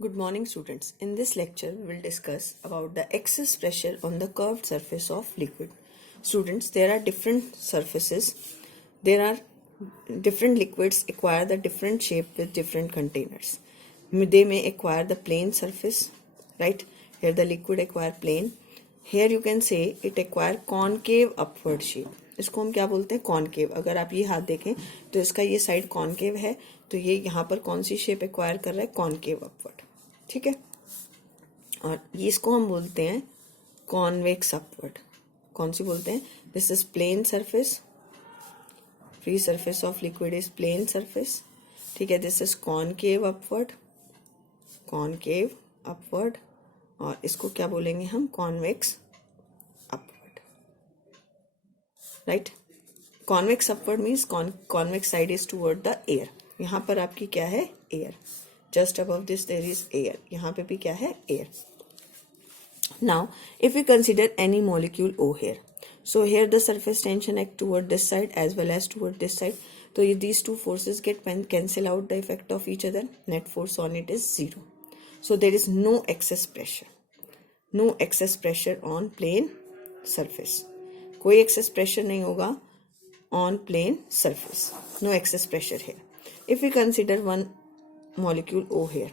Good morning, students. In this lecture, we will discuss about the excess pressure on the curved surface of liquid. Students, there are different surfaces. There are different liquids acquire the different shape with different containers. They may acquire the plane surface, right? Here the liquid acquire plane. Here you can say it acquire concave upward shape. इसको हम क्या बोलते हैं? Concave. अगर आप ये हाथ देखें तो इसका ये साइड कॉनकेव है, तो ये यहाँ पर कौन सी शेप एक्वायर कर रहा है? Concave upward. ठीक है. और ये इसको हम बोलते हैं कॉन्वेक्स अपवर्ड. कौन सी बोलते हैं? This is plain surface. Free surface of liquid is plain surface. ठीक है. This is concave upward. Concave upward. और इसको क्या बोलेंगे हम? Convex upward. Right. Convex upward means convex side is toward the air. यहाँ पर आपकी क्या है? Air. Just above this there is air. यहाँ पे भी क्या है? Air. Now, if we consider any molecule O here, so here the surface tension act toward this side as well as toward this side. So these two forces get cancel out the effect of each other. Net force on it is 0. So there is no excess pressure. No excess pressure on plane surface. कोई excess pressure नहीं होगा on plane surface. No excess pressure here. If we consider one molecule O here,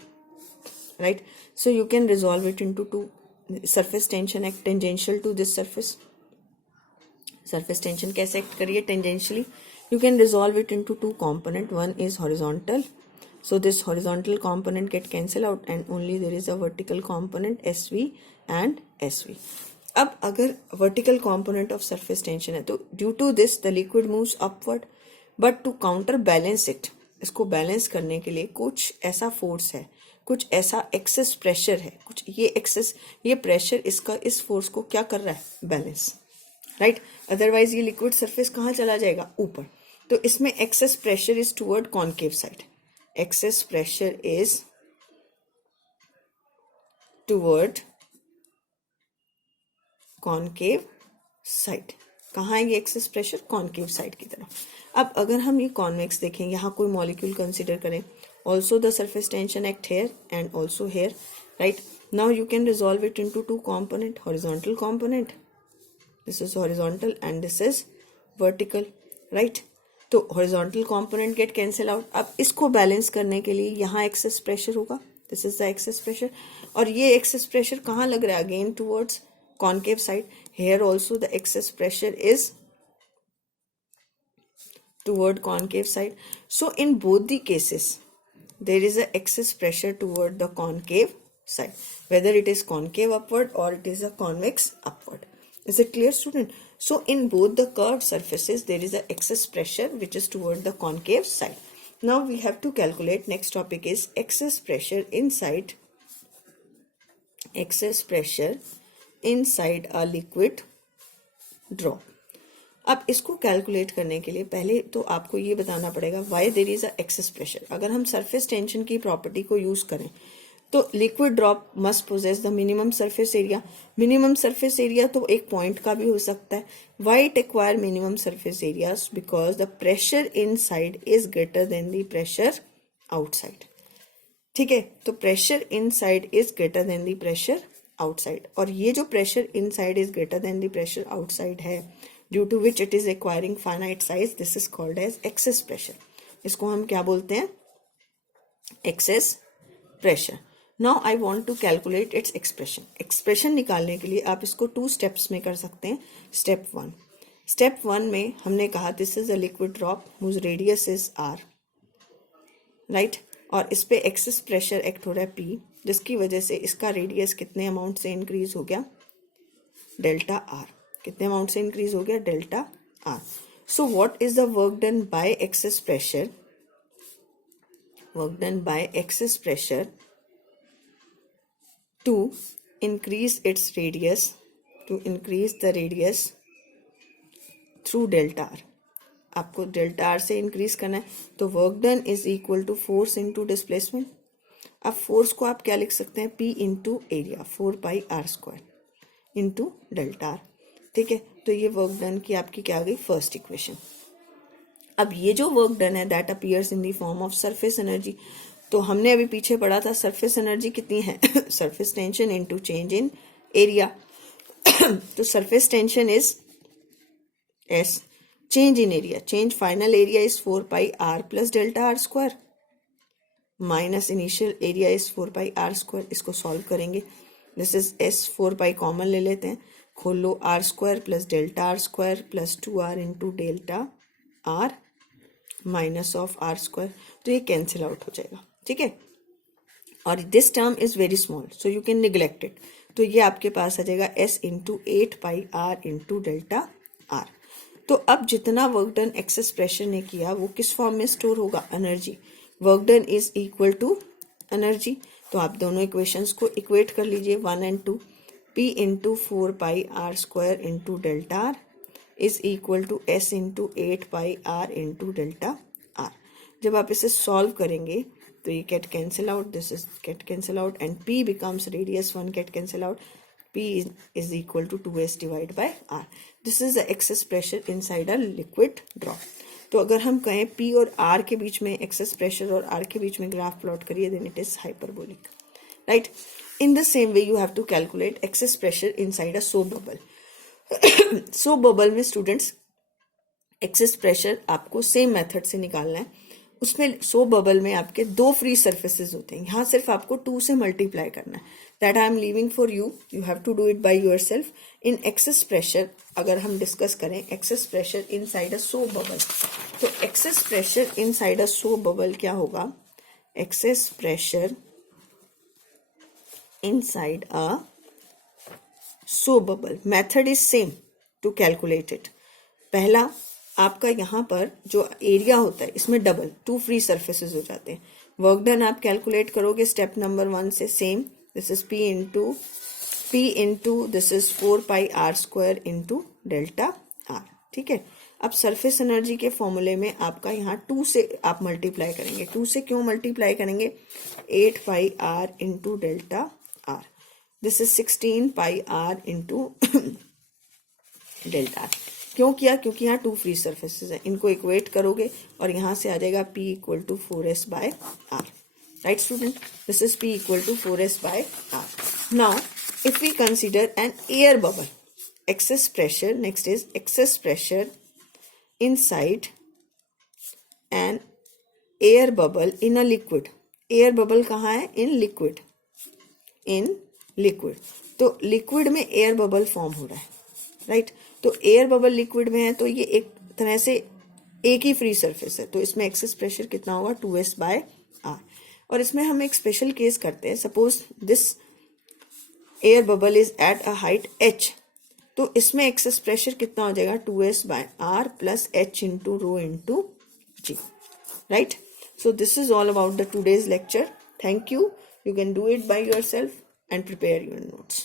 right? So you can resolve it into two. Surface tension act tangential to this surface. Surface tension कैसे act करिए? Tangentially. You can resolve it into two component. One is horizontal. So this horizontal component get cancel out and only there is a vertical component SV and SV. अब अगर vertical component of surface tension है तो due to this the liquid moves upward, but to counterbalance it, इसको balance करने के लिए कुछ ऐसा फोर्स है, कुछ ऐसा एक्सेस प्रेशर है, कुछ ये प्रेशर इसका इस फोर्स को क्या कर रहा है? बैलेंस. राइट. अदरवाइज ये लिक्विड सरफेस कहाँ चला जाएगा? ऊपर. तो इसमें excess pressure is toward concave side. Excess pressure is toward concave side. कहाँ है ये एक्सेस प्रेशर? कॉनकेव साइड की तरफ. अब अगर हम ये कॉन्वेक्स देखें, यहाँ कोई मॉलिक्यूल कंसिडर करें, also the surface tension act here and also here. Right. Now you can resolve it into two component. Horizontal component, this is horizontal and this is vertical. Right. तो horizontal component get cancel out. अब इसको balance करने के लिए यहाँ excess pressure होगा. This is the excess pressure. और ये एक्सेस प्रेशर कहाँ लग रहा है? Again towards concave side. Here also the excess pressure is toward concave side. So in both the cases there is a excess pressure toward the concave side, whether it is concave upward or it is a convex upward. Is it clear, student? So in both the curved surfaces there is a excess pressure which is toward the concave side. Now we have to calculate. Next topic is excess pressure inside a liquid drop. अब इसको calculate करने के लिए पहले तो आपको ये बताना पड़ेगा why there is a excess pressure. अगर हम सरफेस टेंशन की प्रॉपर्टी को यूज करें तो liquid drop must possess the minimum surface area. Minimum surface area तो एक पॉइंट का भी हो सकता है. Why it acquire minimum surface areas? Because the pressure inside is greater than the pressure outside. ठीक है. तो pressure inside is greater than the pressure outside. और ये जो pressure inside is greater than the pressure outside है, due to which it is acquiring finite size, this is called as excess pressure. इसको हम क्या बोलते हैं? Excess pressure. Now I want to calculate its expression. Expression निकालने के लिए आप इसको टू स्टेप्स में कर सकते हैं. स्टेप वन में हमने कहा this is a liquid drop whose radius is R. Right. और इस पे एक्सेस प्रेशर एक्ट हो रहा है P, जिसकी वजह से इसका रेडियस कितने अमाउंट से इंक्रीज हो गया? Delta R. कितने अमाउंट से इंक्रीज हो गया? Delta R. So what is the work done by excess pressure? Work done by excess pressure to increase its radius, to increase the radius through delta R. आपको delta R से increase करना है तो work done is equal to force into displacement. अब force को आप क्या लिख सकते हैं? P into area, 4πr² into delta R. ठीक है. तो ये वर्क डन की आपकी क्या आ गई? First equation. अब ये जो वर्क डन है that appears in the form of surface energy. तो हमने अभी पीछे पढ़ा था सरफेस एनर्जी कितनी है, surface tension into change in area. तो surface tension is S, change in area, change final area is 4 pi R plus delta R square minus initial area is 4 pi R square. इसको solve करेंगे, this is S, 4 pi common ले लेते हैं, खोल लो, R square plus delta R square plus 2r into delta R minus of R square. तो ये cancel out हो जाएगा, ठीक है। और this term is very small so you can neglect it. तो ये आपके पास आ जाएगा S into 8 pi R into delta R. तो अब जितना वर्क डन एक्सेस प्रेशर ने किया वो किस फॉर्म में स्टोर होगा, energy. Work done is equal to energy. तो आप दोनों इक्वेशंस को इक्वेट कर लीजिए, 1 and 2, P into 4 pi R square into delta R is equal to S into 8 pi R into delta R. जब आप इसे सॉल्व करेंगे तो ये get cancel out, this is get cancel out and P becomes radius 1 get cancel out, P is equal to 2s divided by r. This is the excess pressure inside a liquid drop. तो अगर हम कहें P और R के बीच में access pressure और R के बीच में ग्राफ प्लॉट करिए, then it is hyperbolic, right? In the same way you have to calculate excess pressure inside a soap bubble. soap bubble में स्टूडेंट्स एक्सेस प्रेशर आपको same method से निकालना है। उसमें सोप बबल में आपके 2 फ्री सर्फेसेस होते हैं, यहाँ सिर्फ आपको 2 से मल्टीप्लाई करना है। That I am leaving for you, you have to do it by yourself. In excess pressure अगर हम डिस्कस करें, excess pressure inside a soap bubble, तो excess pressure inside a soap bubble क्या होगा, excess pressure inside a soap bubble, method is same to calculate it. पहला आपका यहाँ पर जो एरिया होता है इसमें डबल 2 फ्री सर्फेसेस हो जाते हैं। वर्क डन आप कैलकुलेट करोगे स्टेप नंबर 1 से same, this is P into this is 4 pi R square into delta R, ठीक है। अब सरफेस एनर्जी के फॉर्मूले में आपका यहाँ 2 से आप मल्टीप्लाई करेंगे। 2 से क्यों मल्टीप्लाई करेंगे, 8 pi R into delta R, this is 16 pi R into delta R. क्यों किया, क्योंकि यहाँ 2 फ्री सर्फेसेस हैं, इनको इक्वेट करोगे और यहाँ से आ जाएगा P equal to 4s by R, right student, this is P equal to 4s by R. Now if we consider an air bubble, excess pressure, next is excess pressure inside an air bubble in a liquid. Air bubble कहाँ है, in liquid, in liquid. तो liquid में air bubble form हो रहा है, right. तो air bubble liquid में है तो ये एक तरह से एक ही फ्री सरफेस है, तो इसमें एक्सेस प्रेशर कितना होगा, 2s बाय आर। और इसमें हम एक स्पेशल केस करते हैं, suppose this air bubble is at a height h, तो इसमें एक्सेस प्रेशर कितना हो जाएगा, 2s by R plus h into rho into g, right. So this is all about the today's lecture. Thank you, you can do it by yourself and prepare your notes.